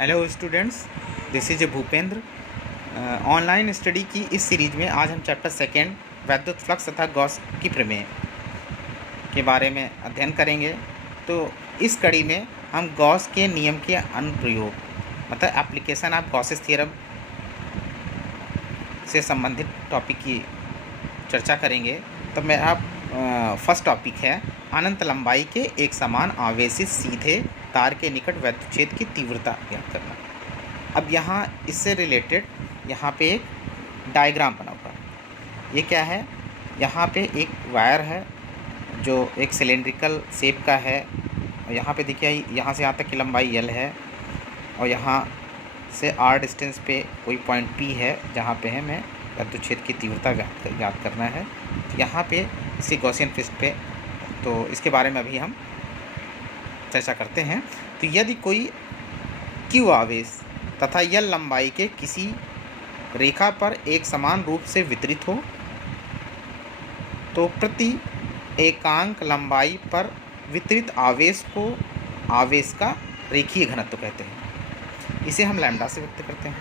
Hello students, this is Bhupendra. Online study की इस series में आज हम चैप्टर सेकेंड वैद्युत फ्लक्स तथा गॉस की प्रमेय के बारे में अध्ययन करेंगे। तो इस कड़ी में हम गॉस के नियम के अनुप्रयोग मतलब एप्लीकेशन ऑफ गॉसेस थ्योरम से संबंधित टॉपिक की चर्चा करेंगे। तो मेरा फर्स्ट टॉपिक है अनंत लंबाई के एक समान आवेशित सीधे तार के निकट वैद्युत क्षेत्र की तीव्रता ज्ञात करना। अब यहाँ इससे रिलेटेड यहाँ पे एक डायग्राम बना हुआ है। ये क्या है? यहाँ पे एक वायर है जो एक सिलेंड्रिकल शेप का है और यहाँ पे देखिए यहाँ से यहाँ तक की लंबाई L है और यहाँ से R डिस्टेंस पे कोई पॉइंट P है जहाँ पे हमें वैद्युत क्षेत्र की तीव्रता ज्ञात करना है। यहाँ पे इसी गॉसियन पृष्ठ पे, तो इसके बारे में अभी हम चर्चा करते हैं। तो यदि कोई Q आवेश तथा L लंबाई के किसी रेखा पर एक समान रूप से वितरित हो तो प्रति एकांक लंबाई पर वितरित आवेश को आवेश का रेखीय घनत्व कहते हैं। इसे हम लैम्डा से व्यक्त करते हैं।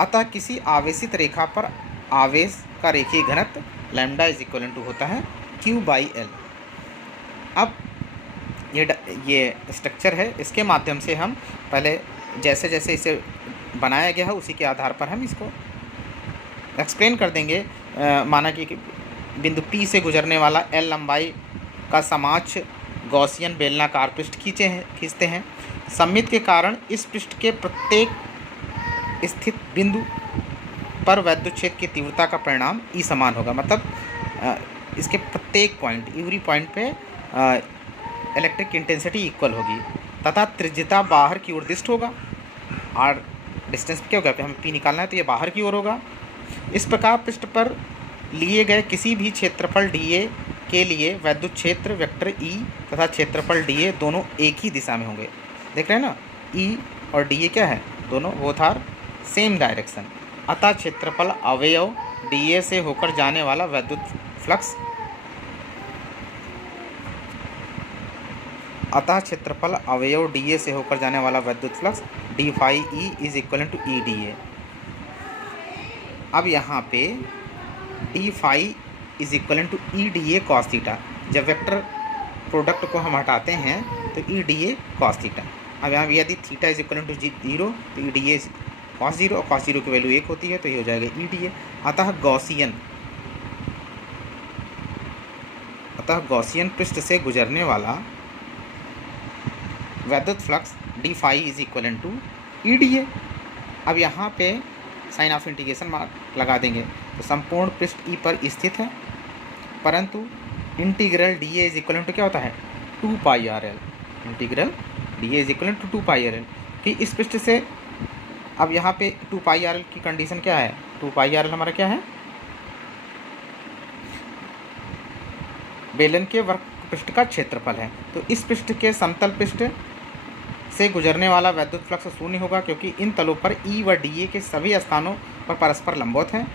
अतः किसी आवेशित रेखा पर आवेश का रेखीय घनत्व लैम्डा इज इक्वल टू होता है Q/L। अब ये स्ट्रक्चर है, इसके माध्यम से हम पहले जैसे जैसे इसे बनाया गया है उसी के आधार पर हम इसको एक्सप्लेन कर देंगे। माना कि बिंदु P से गुजरने वाला L लंबाई का समाक्ष गॉसियन बेलनाकार पृष्ठ खींचते हैं। सममित के कारण इस पृष्ठ के प्रत्येक स्थित बिंदु पर वैद्युत क्षेत्र की तीव्रता का परिणाम E समान होगा। मतलब इसके प्रत्येक पॉइंट एवरी पॉइंट पे इलेक्ट्रिक इंटेंसिटी इक्वल होगी तथा त्रिज्यता बाहर की ओर दिष्ट होगा। R डिस्टेंस क्या होगा? हमें P निकालना है तो ये बाहर की ओर होगा। इस प्रकार पृष्ठ पर लिए गए किसी भी क्षेत्रफल dA के लिए वैद्युत क्षेत्र वेक्टर E तथा क्षेत्रफल dA दोनों एक ही दिशा में होंगे। देख रहे हैं ना, E और dA क्या है? दोनों बोथ आर सेम डायरेक्शन। अतः क्षेत्रफल अवयव dA से होकर जाने वाला वैद्युत फ्लक्स dA से होकर जाने वाला वैद्युत flux d phi E is equal to E dA। अब यहाँ पे d phi is equal to E dA cos theta. जब वेक्टर प्रोडक्ट को हम हटाते हैं तो E dA cos थीटा। अब यहाँ यदि थीटा इज इक्वल टू 0 तो E dA cos 0 और cos 0 की वैल्यू 1 होती है तो ये हो जाएगा E dA। अतः गॉसियन पृष्ठ से गुजरने वाला वैद्युत flux d phi is equal to E dA। अब यहाँ पे साइन ऑफ इंटीग्रेशन मार्क लगा देंगे तो संपूर्ण पृष्ठ E पर स्थित है, परंतु integral dA is equal to क्या होता है? 2πRL। Integral dA is equal to 2πRL कि इस पृष्ठ से अब यहाँ पे 2πRL की कंडीशन क्या है? 2πRL हमारा क्या है? बेलन के वक्र पृष्ठ का क्षेत्रफल है। तो इस पृष्ठ के समतल पृष्ठ से गुजरने वाला वैद्युत फ्लक्स शून्य होगा क्योंकि इन तलों पर E व dA के सभी स्थानों पर परस्पर लंबवत हैं।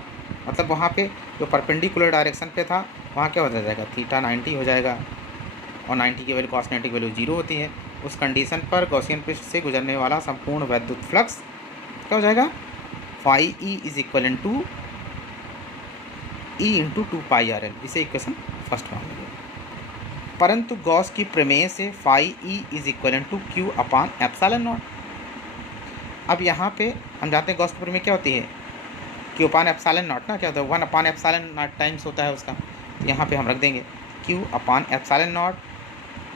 मतलब वहाँ पे जो परपेंडिकुलर डायरेक्शन पे था वहाँ क्या हो जाएगा? थीटा 90 हो जाएगा और 90 की वैल्यू cos 90 की वैल्यू 0 होती है। उस कंडीशन पर गॉसियन पृष्ठ से गुजरने वाला संपूर्ण वैद्युत फ्लक्स क्या हो जाएगा? phi E is equal to E into 2πRL। इसे इक्वेशन फर्स्ट मान लीजिए। परंतु गॉस की प्रमेय से phi E is equal to Q/ε0। अब यहाँ पे हम जानते हैं गॉस की प्रमेय क्या होती है? Q/ε0 ना, क्या होता है? 1/ε0 टाइम्स होता है उसका। यहाँ पे हम रख देंगे Q/ε0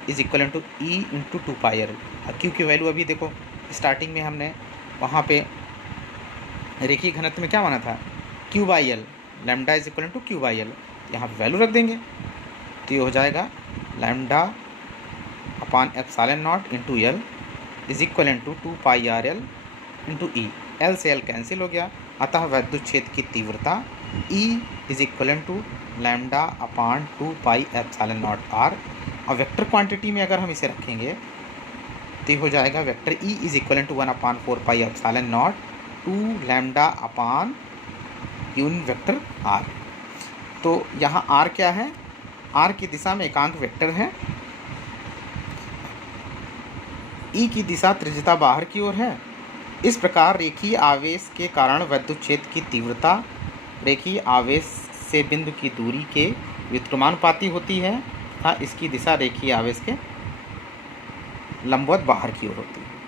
is equal to E into 2πRL। और Q की वैल्यू अभी देखो स्टार्टिंग में हमने वहाँ पे रेखीय घनत्व में क्या माना था? Q/L। Lambda is equal to Q/L। यहाँ पे वैल्यू रख देंगे तो ये हो जाएगा λ/ε0 into L is equal to 2πRL into E। L से L कैंसिल हो गया। अतः वैद्युत क्षेत्र की तीव्रता E is equal to λ/2πε0R। और वेक्टर क्वांटिटी में अगर हम इसे रखेंगे तो ये हो जाएगा vector E is equal to 1/4πε0 to λ/यूनिट वेक्टर R। तो यहाँ R क्या है? R की दिशा में एकांक वेक्टर है ई की दिशा त्रिज्यता बाहर की ओर है। इस प्रकार रेखीय आवेश के कारण विद्युत क्षेत्र की तीव्रता रेखीय आवेश से बिंदु की दूरी के व्युत्क्रमानुपाती होती है तथा इसकी दिशा रेखीय आवेश के लंबवत बाहर की ओर होती है।